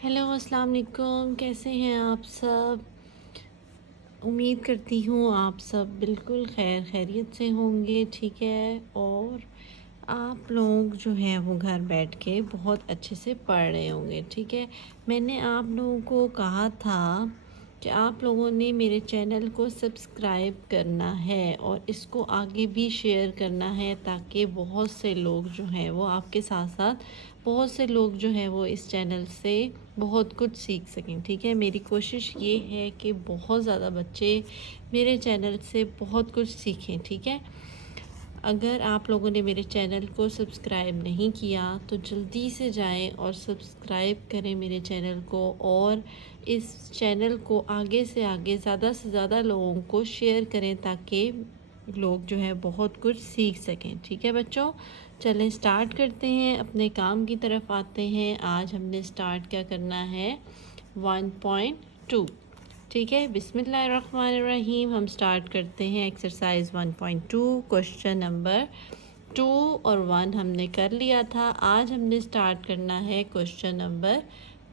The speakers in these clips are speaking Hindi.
हेलो अस्सलाम वालेकुम, कैसे हैं आप सब। उम्मीद करती हूँ आप सब बिल्कुल खैरियत से होंगे, ठीक है। और आप लोग जो हैं वो घर बैठ के बहुत अच्छे से पढ़ रहे होंगे, ठीक है। मैंने आप लोगों को कहा था कि आप लोगों ने मेरे चैनल को सब्सक्राइब करना है और इसको आगे भी शेयर करना है, ताकि बहुत से लोग जो हैं वो आपके साथ साथ बहुत से लोग जो हैं वो इस चैनल से बहुत कुछ सीख सकें, ठीक है। मेरी कोशिश ये है कि बहुत ज़्यादा बच्चे मेरे चैनल से बहुत कुछ सीखें, ठीक है। अगर आप लोगों ने मेरे चैनल को सब्सक्राइब नहीं किया तो जल्दी से जाएं और सब्सक्राइब करें मेरे चैनल को, और इस चैनल को आगे से ज़्यादा लोगों को शेयर करें, ताकि लोग जो है बहुत कुछ सीख सकें, ठीक है बच्चों। चलें स्टार्ट करते हैं, अपने काम की तरफ आते हैं। आज हमने स्टार्ट क्या करना है, 1.2, ठीक है। बिस्मिल्लाहिर्रहमानिर्रहीम। हम स्टार्ट करते हैं एक्सरसाइज 1.2, क्वेश्चन नंबर 2 और 1 हमने कर लिया था। आज हमने स्टार्ट करना है क्वेश्चन नंबर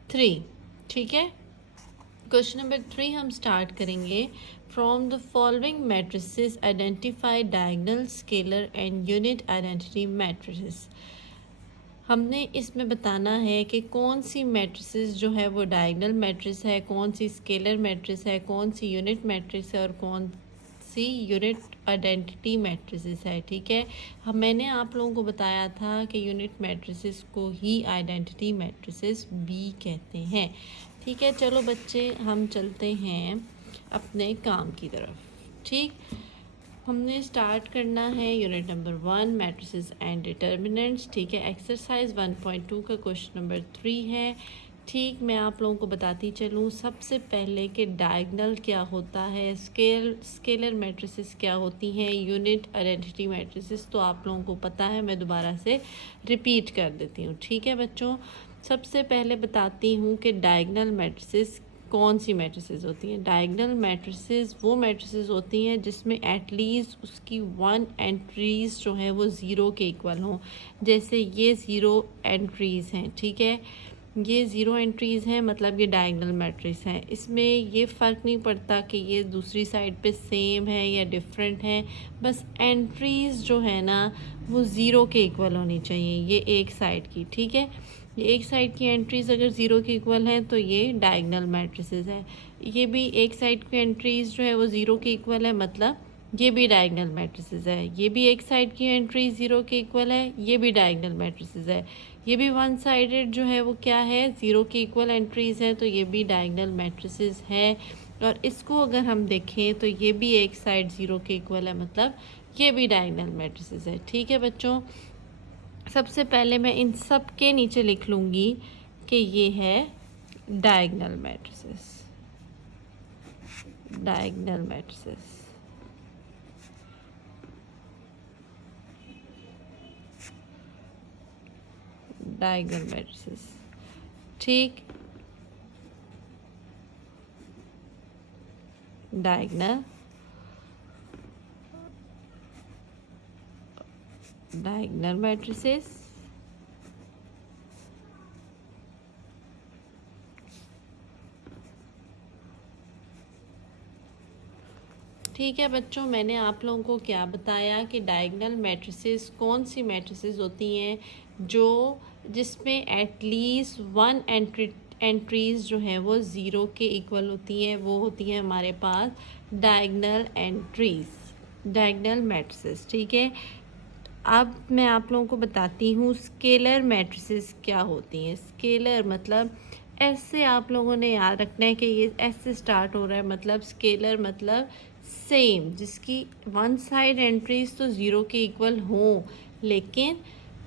3, ठीक है। क्वेश्चन नंबर 3 हम स्टार्ट करेंगे। From the following matrices identify diagonal, scalar and unit identity matrices. हमने इसमें बताना है कि कौन सी मैट्रिसेस जो है वो डायगोनल मैट्रिस है, कौन सी स्केलर मैट्रिस है, कौन सी यूनिट मैट्रिस है और कौन सी यूनिट आइडेंटिटी मैट्रिसेस है, ठीक है। मैंने आप लोगों को बताया था कि यूनिट मैट्रिसेस को ही आइडेंटिटी मैट्रिसेस भी कहते हैं, ठीक है। चलो बच्चे हम चलते हैं अपने काम की तरफ, ठीक। हमने स्टार्ट करना है unit number 1, matrices and determinants, ठीक है। एक्सरसाइज 1.2 का क्वेश्चन नंबर 3 है, ठीक। मैं आप लोगों को बताती चलूँ सबसे पहले कि डायगोनल क्या होता है, स्केलर मैट्रिसेस क्या होती हैं, यूनिट आइडेंटिटी मैट्रिसेस तो आप लोगों को पता है, मैं दोबारा से रिपीट कर देती हूँ, ठीक है बच्चों। सबसे पहले बताती हूँ कि डायगोनल मैट्रिसेस कौन सी मैट्रिसेस होती हैं। डायगोनल मैट्रिसेस वो मैट्रिसेस होती हैं जिसमें एटलीस्ट उसकी 1 एंट्रीज़ जो हैं वो ज़ीरो के इक्वल हों। जैसे ये ज़ीरो एंट्रीज़ हैं, ठीक है। ये ज़ीरो एंट्रीज़ हैं, मतलब ये डायगोनल मैट्रिक्स हैं। इसमें ये फ़र्क नहीं पड़ता कि ये दूसरी साइड पे सेम है या डिफरेंट है, बस एंट्रीज़ जो है ना वो ज़ीरो के इक्वल होनी चाहिए, ये एक साइड की, ठीक है। ये एक साइड की एंट्रीज़ अगर ज़ीरो के इक्वल हैं तो ये डायगोनल मैट्रिसेस है। ये भी एक साइड की एंट्रीज़ जो है वो ज़ीरो के इक्वल है, मतलब ये भी डायगोनल मैट्रिसेस है। ये भी एक साइड की एंट्री ज़ीरो के इक्वल है, ये भी डायगोनल मैट्रिसेस है। ये भी वन साइडेड जो है वो क्या है, ज़ीरो की इक्वल एंट्रीज़ है, तो ये भी डायगोनल मैट्रिसेस है। और इसको अगर हम देखें तो ये भी एक साइड ज़ीरो के इक्वल है, मतलब ये भी डायगोनल मैट्रिसेस है, ठीक है बच्चों। सबसे पहले मैं इन सब के नीचे लिख लूँगी कि ये है diagonal matrices, diagonal matrices, diagonal matrices, ठीक। डायगोनल, डायगोनल मैट्रिसेस, ठीक है बच्चों। मैंने आप लोगों को क्या बताया कि डायगोनल मैट्रिसेस कौन सी मैट्रिसेस होती हैं जो जिसमें एटलीस्ट 1 एंट्रीज़ जो हैं वो ज़ीरो के इक्वल होती हैं, वो होती हैं हमारे पास डायगोनल एंट्रीज़, डायगोनल मैट्रिसेस, ठीक है। अब मैं आप लोगों को बताती हूँ स्केलर मैट्रिसेस क्या होती हैं। स्केलर मतलब ऐसे आप लोगों ने याद रखना है कि ये ऐसे स्टार्ट हो रहा है, मतलब स्केलर मतलब सेम, जिसकी वन साइड एंट्रीज तो ज़ीरो के इक्वल हों, लेकिन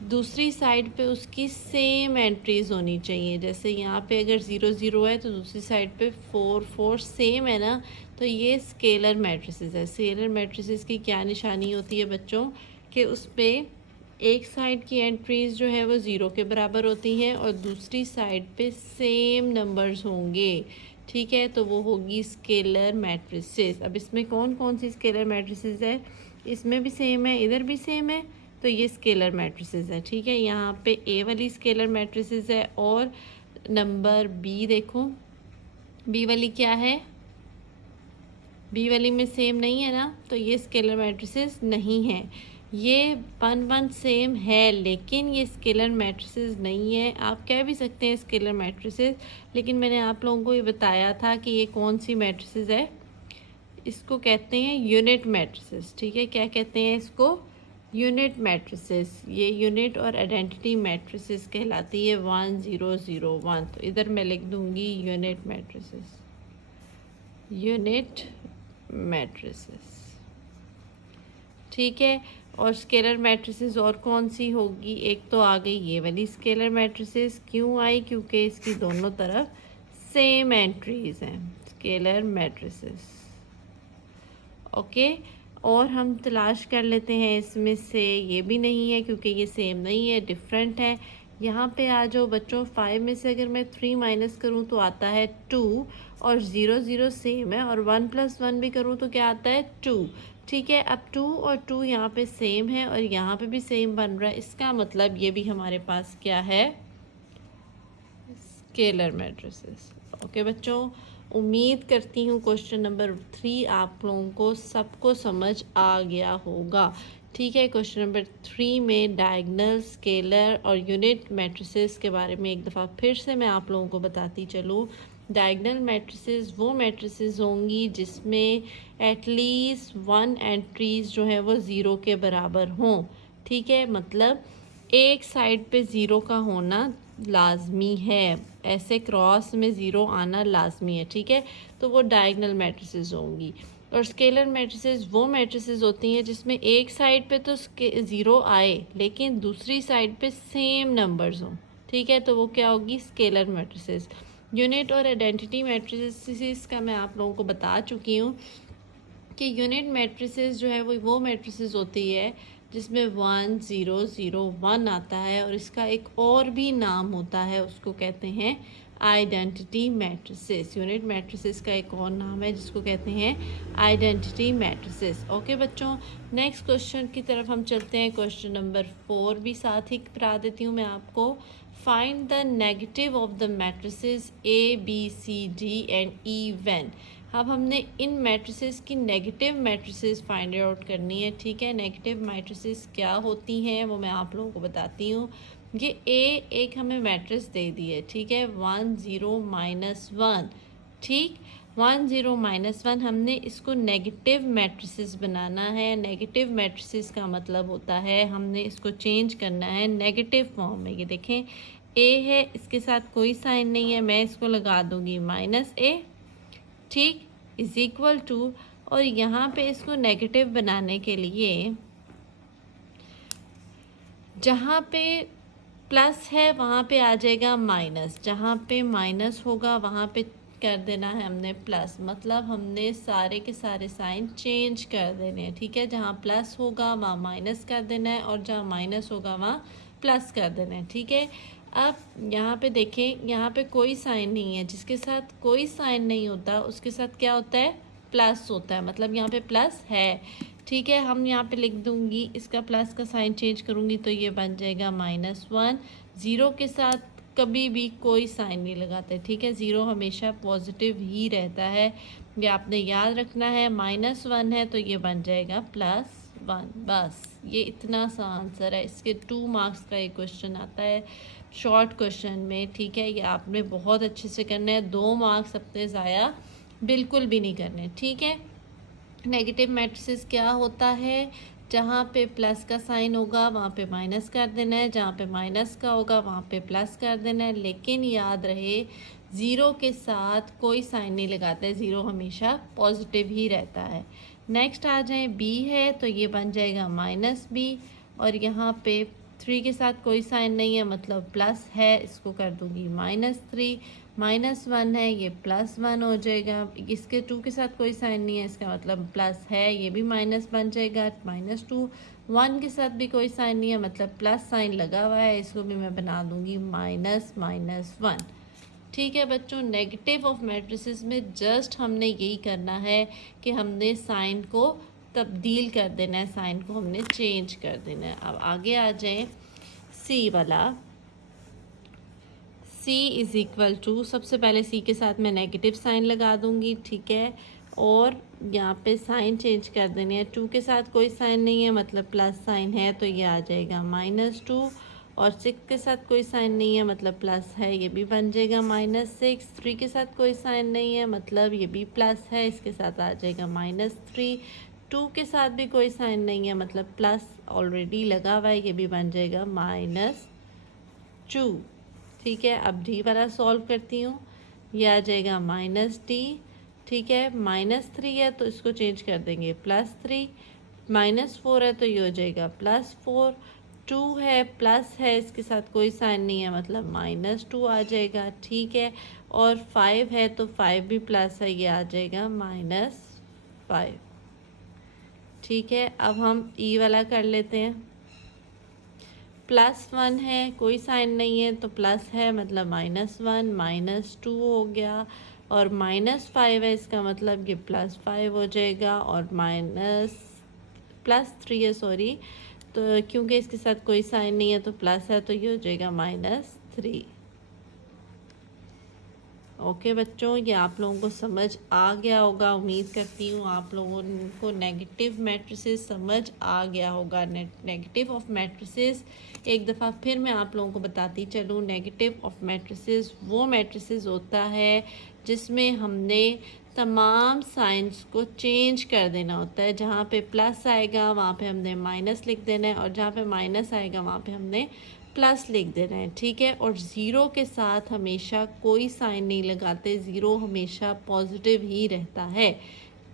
दूसरी साइड पे उसकी सेम एंट्रीज होनी चाहिए। जैसे यहाँ पे अगर 0 0 है तो दूसरी साइड पे 4 4 सेम है ना, तो ये स्केलर मैट्रिसेस है। स्केलर मैट्रिसेस की क्या निशानी होती है बच्चों, कि उस पर एक साइड की एंट्रीज़ जो है वो ज़ीरो के बराबर होती हैं और दूसरी साइड पे सेम नंबर्स होंगे, ठीक है। तो वो होगी स्केलर मैट्रिसेस। अब इसमें कौन कौन सी स्केलर मैट्रिसेस है, इसमें भी सेम है, इधर भी सेम है, तो ये स्केलर मैट्रिसेस है, ठीक है। यहाँ पे ए वाली स्केलर मैट्रिसेस है और नंबर बी देखो, बी वाली क्या है, बी वाली में सेम नहीं है ना, तो ये स्केलर मैट्रिसेस नहीं है। ये 1 1 सेम है लेकिन ये स्केलर मैट्रिसेस नहीं है। आप कह भी सकते हैं स्केलर मैट्रिसेस, लेकिन मैंने आप लोगों को ये बताया था कि ये कौन सी मैट्रिसेस है। इसको कहते हैं यूनिट मैट्रिसेस, ठीक है। क्या कहते हैं इसको, यूनिट मैट्रिसेस। ये यूनिट और आइडेंटिटी मैट्रिसेस कहलाती है 1 0 0 1। तो इधर मैं लिख दूंगी यूनिट मैट्रिसेस, यूनिट मैट्रिसेस, ठीक है। और स्केलर मैट्रिसेस और कौन सी होगी, एक तो आ गई ये वाली स्केलर मैट्रिसेस। क्यों आई, क्योंकि इसकी दोनों तरफ सेम एंट्रीज हैं, स्केलर मैट्रिसेस, ओके। और हम तलाश कर लेते हैं इसमें से, ये भी नहीं है क्योंकि ये सेम नहीं है, डिफरेंट है। यहाँ पे आ जाओ बच्चों, 5 में से अगर मैं 3 माइनस करूँ तो आता है 2, और 0 0 सेम है, और 1 + 1 भी करूँ तो क्या आता है 2, ठीक है। अब 2 और 2 यहाँ पे सेम है और यहाँ पे भी सेम बन रहा है, इसका मतलब ये भी हमारे पास क्या है, स्केलर मैट्रिसेस, ओके बच्चों। उम्मीद करती हूँ क्वेश्चन नंबर 3 आप लोगों को सबको समझ आ गया होगा, ठीक है। क्वेश्चन नंबर 3 में डायगोनल, स्केलर और यूनिट मैट्रिसेस के बारे में एक दफ़ा फिर से मैं आप लोगों को बताती चलूँ। डायगोनल मैट्रिसेस वो मैट्रिसेस होंगी जिसमें एटलीस्ट 1 एंट्रीज जो है वो 0 के बराबर हों, ठीक है। मतलब एक साइड पे 0 का होना लाजमी है, ऐसे क्रॉस में 0 आना लाजमी है, ठीक है। तो वो डायगोनल मैट्रिसेस होंगी। और स्केलर मैट्रिसेस वो मैट्रिसेस होती हैं जिसमें एक साइड पे तो 0 आए लेकिन दूसरी साइड पे सेम नंबर्स हों, ठीक है। तो वो क्या होगी, स्केलर मैट्रिसेस। यूनिट और आइडेंटिटी मैट्रिसेस का मैं आप लोगों को बता चुकी हूँ कि यूनिट मैट्रिसेस जो है वो मैट्रिसेस होती है जिसमें 1 0 0 1 आता है, और इसका एक और भी नाम होता है, उसको कहते हैं आइडेंटिटी मैट्रिसेस। यूनिट मैट्रिसेस का एक और नाम है जिसको कहते हैं आइडेंटिटी मैट्रिसेस, ओके बच्चों। नेक्स्ट क्वेश्चन की तरफ हम चलते हैं। क्वेश्चन नंबर 4 भी साथ ही करा देती हूँ मैं आपको। Find the negative of the matrices A B C D and E when. अब हमने इन मैट्रिसेस की नेगेटिव मैट्रिसेस फाइंड आउट करनी है, ठीक है। नेगेटिव मैट्रिसेस क्या होती हैं वो मैं आप लोगों को बताती हूँ। ये एक हमें मैट्रिक्स दे दी है, ठीक है, 1 0 -1, ठीक। 1 0 -1 हमने इसको नेगेटिव मैट्रिसेस बनाना है। नेगेटिव मैट्रिसेस का मतलब होता है हमने इसको चेंज करना है नेगेटिव फॉर्म में। ये देखें, ए है, इसके साथ कोई साइन नहीं है, मैं इसको लगा दूंगी -a, ठीक, इज इक्वल टू, और यहाँ पे इसको नेगेटिव बनाने के लिए जहाँ पे प्लस है वहाँ पे आ जाएगा माइनस, जहाँ पे माइनस होगा वहाँ पे कर देना है हमने प्लस। मतलब हमने सारे के सारे साइन चेंज कर देने हैं, ठीक है। जहाँ प्लस होगा वहाँ माइनस कर देना है, और जहाँ माइनस होगा वहाँ प्लस कर देना है, ठीक है। अब यहाँ पे देखें, यहाँ पे कोई साइन नहीं है, जिसके साथ कोई साइन नहीं होता उसके साथ क्या होता है, प्लस होता है। मतलब यहाँ पे प्लस है, ठीक है। हम यहाँ पे लिख दूंगी, इसका प्लस का साइन चेंज करूँगी तो ये बन जाएगा -1। ज़ीरो के साथ कभी भी कोई साइन नहीं लगाते, ठीक है। ज़ीरो हमेशा पॉजिटिव ही रहता है, ये आपने याद रखना है। -1 है तो ये बन जाएगा +1, बस ये इतना सा आंसर है। इसके 2 मार्क्स का ये क्वेश्चन आता है शॉर्ट क्वेश्चन में, ठीक है। ये आपने बहुत अच्छे से करना है, 2 मार्क्स अपने ज़ाया बिल्कुल भी नहीं करने, ठीक है। नेगेटिव मैट्रिसेस क्या होता है, जहाँ पे प्लस का साइन होगा वहाँ पे माइनस कर देना है, जहाँ पे माइनस का होगा वहाँ पे प्लस कर देना है। लेकिन याद रहे, ज़ीरो के साथ कोई साइन नहीं लगाता है, ज़ीरो हमेशा पॉजिटिव ही रहता है। नेक्स्ट आ जाए, बी है तो ये बन जाएगा -b, और यहाँ पे 3 के साथ कोई साइन नहीं है मतलब प्लस है, इसको कर दूँगी -3। -1 है, ये +1 हो जाएगा। इसके 2 के साथ कोई साइन नहीं है, इसका मतलब प्लस है, ये भी माइनस बन जाएगा। -2, 1 के साथ भी कोई साइन नहीं है मतलब प्लस साइन लगा हुआ है, इसको भी मैं बना दूंगी -1, ठीक है बच्चों। नेगेटिव ऑफ मैट्रिसेस में जस्ट हमने यही करना है कि हमने साइन को तब्दील कर देना है, साइन को हमने चेंज कर देना है। अब आगे आ जाएं, सी वाला। c इज़ इक्वल टू, सबसे पहले c के साथ मैं नेगेटिव साइन लगा दूंगी, ठीक है, और यहाँ पे साइन चेंज कर देनी है। 2 के साथ कोई साइन नहीं है मतलब प्लस साइन है, तो ये आ जाएगा -2, और 6 के साथ कोई साइन नहीं है मतलब प्लस है, ये भी बन जाएगा -6। 3 के साथ कोई साइन नहीं है मतलब ये भी प्लस है, इसके साथ आ जाएगा -3। 2 के साथ भी कोई साइन नहीं है मतलब प्लस ऑलरेडी लगा हुआ है, ये भी बन जाएगा -2। ठीक है, अब डी वाला सॉल्व करती हूँ, ये आ जाएगा -d, ठीक है। -3 है तो इसको चेंज कर देंगे +3, -4 है तो ये हो जाएगा +4, 2 है प्लस है, इसके साथ कोई साइन नहीं है मतलब -2 आ जाएगा, ठीक है। और 5 है तो 5 भी प्लस है, ये आ जाएगा -5, ठीक है। अब हम ई वाला कर लेते हैं। +1 है, कोई साइन नहीं है तो प्लस है मतलब -1, -2 हो गया, और -5 है, इसका मतलब ये +5 हो जाएगा, और +3 है सॉरी, तो क्योंकि इसके साथ कोई साइन नहीं है तो प्लस है, तो ये हो जाएगा -3। ओके बच्चों, ये आप लोगों को समझ आ गया होगा, उम्मीद करती हूँ आप लोगों को नेगेटिव मैट्रिसेस समझ आ गया होगा। नेगेटिव ऑफ मैट्रिसेस एक दफ़ा फिर मैं आप लोगों को बताती चलूँ। नेगेटिव ऑफ मैट्रिसेस वो मैट्रिसेस होता है जिसमें हमने तमाम साइंस को चेंज कर देना होता है। जहाँ पे प्लस आएगा वहाँ पे हमने माइनस लिख देना है, और जहाँ पे माइनस आएगा वहाँ पे हमने प्लस लिख देना है, ठीक है। और ज़ीरो के साथ हमेशा कोई साइन नहीं लगाते, ज़ीरो हमेशा पॉजिटिव ही रहता है,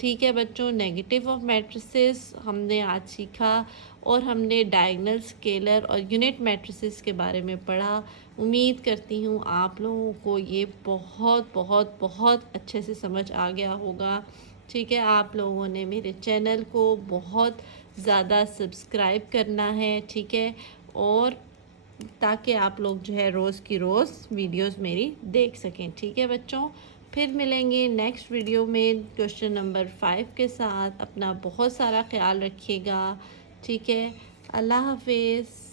ठीक है बच्चों। नेगेटिव ऑफ मैट्रिसेस हमने आज सीखा, और हमने डायगोनल, स्केलर और यूनिट मैट्रिसेस के बारे में पढ़ा। उम्मीद करती हूँ आप लोगों को ये बहुत बहुत बहुत अच्छे से समझ आ गया होगा, ठीक है। आप लोगों ने मेरे चैनल को बहुत ज़्यादा सब्सक्राइब करना है, ठीक है, और ताकि आप लोग जो है रोज़ की रोज़ वीडियोस मेरी देख सकें, ठीक है बच्चों। फिर मिलेंगे नेक्स्ट वीडियो में क्वेश्चन नंबर 5 के साथ। अपना बहुत सारा ख्याल रखिएगा, ठीक है। अल्लाह हाफिज़।